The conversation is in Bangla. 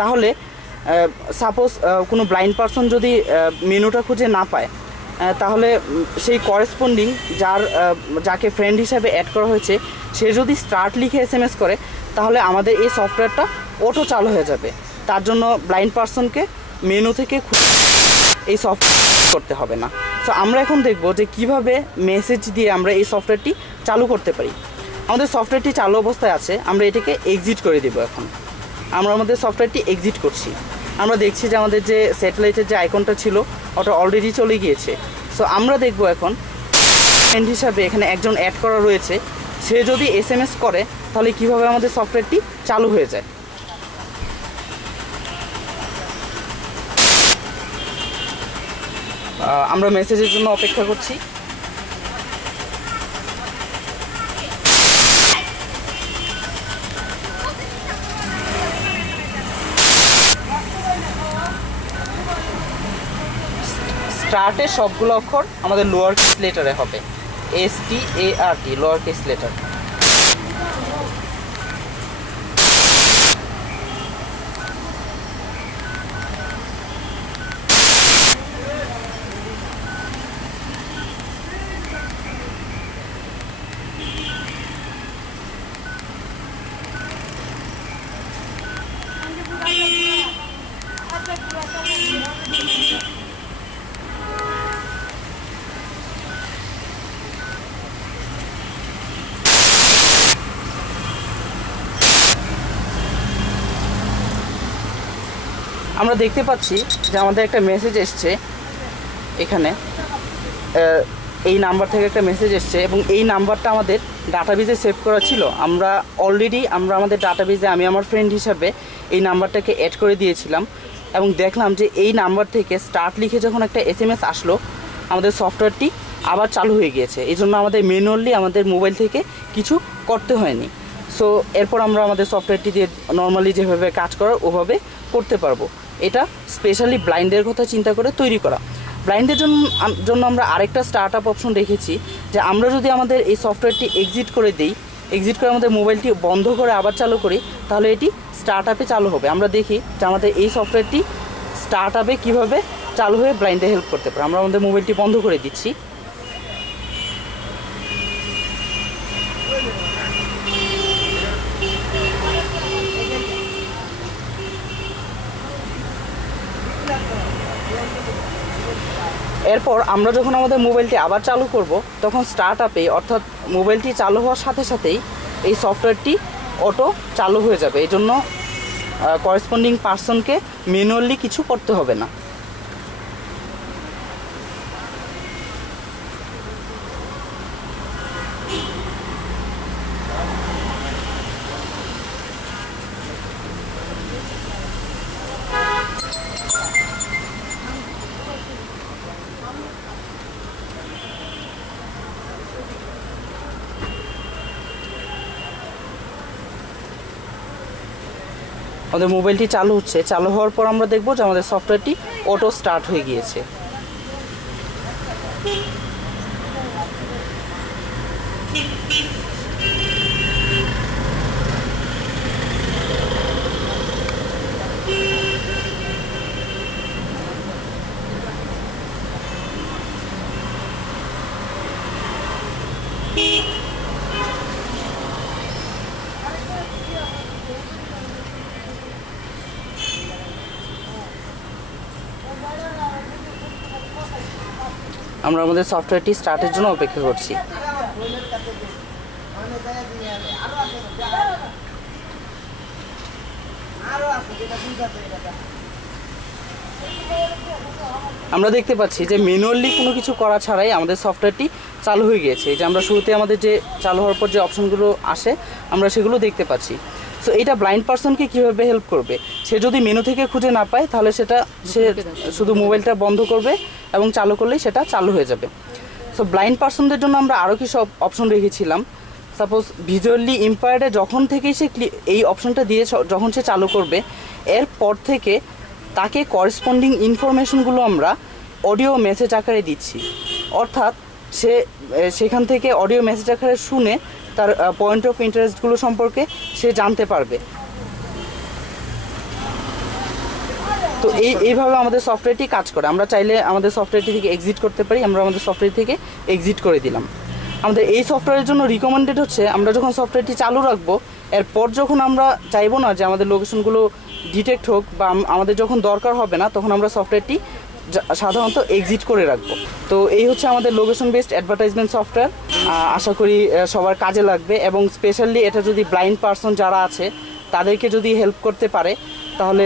তাহলে সাপোজ কোনো ব্লাইন্ড পারসন যদি মেনুটা খুঁজে না পায়, তাহলে সেই করেসপন্ডিং যাকে ফ্রেন্ড হিসাবে অ্যাড করা হয়েছে সে যদি স্টার্ট লিখে SMS করে, তাহলে আমাদের এই সফটওয়্যারটা অটো চালু হয়ে যাবে। তার জন্য ব্লাইন্ড পারসনকে মেনু থেকে এই সফটওয়্যার করতে হবে না। সো আমরা এখন দেখব যে কিভাবে মেসেজ দিয়ে আমরা এই সফটওয়্যারটি চালু করতে পারি। আমাদের সফটওয়্যারটি চালু অবস্থায় আছে, আমরা এটাকে এক্সিট করে দেব। এখন আমরা আমাদের সফটওয়্যারটি এক্সিট করছি। আমরা দেখছি যে আমাদের যে স্যাটেলাইটের যে আইকনটা ছিল ওটা অলরেডি চলে গিয়েছে। সো আমরা দেখব এখন ফ্রেন্ড হিসাবে এখানে একজন অ্যাড করা রয়েছে, সে যদি SMS করে তাহলে কিভাবে আমাদের সফটওয়্যারটি চালু হয়ে যায়। আমরা মেসেজের জন্য অপেক্ষা করছি। স্টার্টের সবগুলো অক্ষর আমাদের লোয়ার কেস লেটারে হবে, START লোয়ার কেস লেটার। আমরা দেখতে পাচ্ছি যে আমাদের একটা মেসেজ এসছে, এখানে এই নাম্বার থেকে একটা মেসেজ এসছে এবং এই নাম্বারটা আমাদের ডাটাবেজে সেভ করা ছিল। আমরা আমাদের ডাটাবেজে আমি আমার ফ্রেন্ড হিসাবে এই নাম্বারটাকে অ্যাড করে দিয়েছিলাম এবং দেখলাম যে এই নাম্বার থেকে স্টার্ট লিখে যখন একটা SMS আসলো, আমাদের সফটওয়্যারটি আবার চালু হয়ে গিয়েছে। এই জন্য আমাদের ম্যানুয়ালি আমাদের মোবাইল থেকে কিছু করতে হয়নি। সো এরপর আমরা আমাদের সফটওয়্যারটি দিয়ে নর্মালি যেভাবে কাজ করার ওভাবে করতে পারবো। এটা স্পেশালি ব্লাইন্ডের কথা চিন্তা করে তৈরি করা। ব্লাইন্ডের জন্য আমরা আরেকটা স্টার্ট আপ অপশন রেখেছি, যে আমরা যদি আমাদের এই সফটওয়্যারটি এক্সিট করে দিই, এক্সিট করে আমাদের মোবাইলটি বন্ধ করে আবার চালু করি, তাহলে এটি স্টার্ট আপে চালু হবে। আমরা দেখি যে আমাদের এই সফটওয়্যারটি স্টার্ট আপে কীভাবে চালু হয়ে ব্লাইন্ডে হেল্প করতে পারে। আমরা আমাদের মোবাইলটি বন্ধ করে দিচ্ছি। এরপর আমরা যখন আমাদের মোবাইলটি আবার চালু করব, তখন স্টার্ট আপে অর্থাৎ মোবাইলটি চালু হওয়ার সাথে সাথেই এই সফটওয়্যারটি অটো চালু হয়ে যাবে। এই জন্য করেসপন্ডিং পার্সনকে ম্যানুয়ালি কিছু করতে হবে না। আমাদের মোবাইলটি চালু হচ্ছে। চালু হওয়ার পর আমরা দেখব যে আমাদের সফটওয়্যারটি অটো স্টার্ট হয়ে গিয়েছে। আমরা আমাদের সফটওয়্যারটি স্টার্টের জন্য অপেক্ষা করছি। আমরা দেখতে পাচ্ছি যে ম্যানুয়ালি কোনো কিছু করা ছাড়াই আমাদের সফটওয়্যারটি চালু হয়ে গিয়েছে। এই যে আমরা শুরুতে আমাদের যে চালু হওয়ার পর যে অপশনগুলো আসে আমরা সেগুলো দেখতে পাচ্ছি। সো এটা ব্লাইন্ড পারসনকে কীভাবে হেল্প করবে, সে যদি মেনু থেকে খুঁজে না পায় তাহলে সে শুধু মোবাইলটা বন্ধ করবে এবং চালু করলেই সেটা চালু হয়ে যাবে। সো ব্লাইন্ড পারসনদের জন্য আমরা আরও কিছু অপশন রেখেছিলাম। সাপোজ ভিজুয়ালি ইম্পেয়ার্ডে যখন থেকেই সে এই অপশনটা দিয়ে যখন সে চালু করবে, এরপর থেকে তাকে করেসপন্ডিং ইনফরমেশনগুলো আমরা অডিও মেসেজ আকারে দিচ্ছি। অর্থাৎ সে সেখান থেকে অডিও মেসেজ আকারে শুনে তার পয়েন্ট অফ ইন্টারেস্টগুলো সম্পর্কে সে জানতে পারবে। তো এইভাবে আমাদের সফটওয়্যারটি কাজ করে। আমরা চাইলে আমাদের সফটওয়্যারটি থেকে এক্সিট করতে পারি, আমরা আমাদের সফটওয়্যার থেকে এক্সিট করে দিলাম। আমাদের এই সফটওয়্যারের জন্য রিকমেন্ডেড হচ্ছে আমরা যখন সফটওয়্যারটি চালু রাখবো, এরপর যখন আমরা চাইবো না যে আমাদের লোকেশনগুলো ডিটেক্ট হোক বা আমাদের যখন দরকার হবে না, তখন আমরা সফটওয়্যারটি সাধারণত এক্সিট করে রাখবো। তো এই হচ্ছে আমাদের লোকেশন বেসড অ্যাডভার্টাইজমেন্ট সফটওয়্যার। আশা করি সবার কাজে লাগবে, এবং স্পেশালি এটা যদি ব্লাইন্ড পারসন যারা আছে তাদেরকে যদি হেল্প করতে পারে তাহলে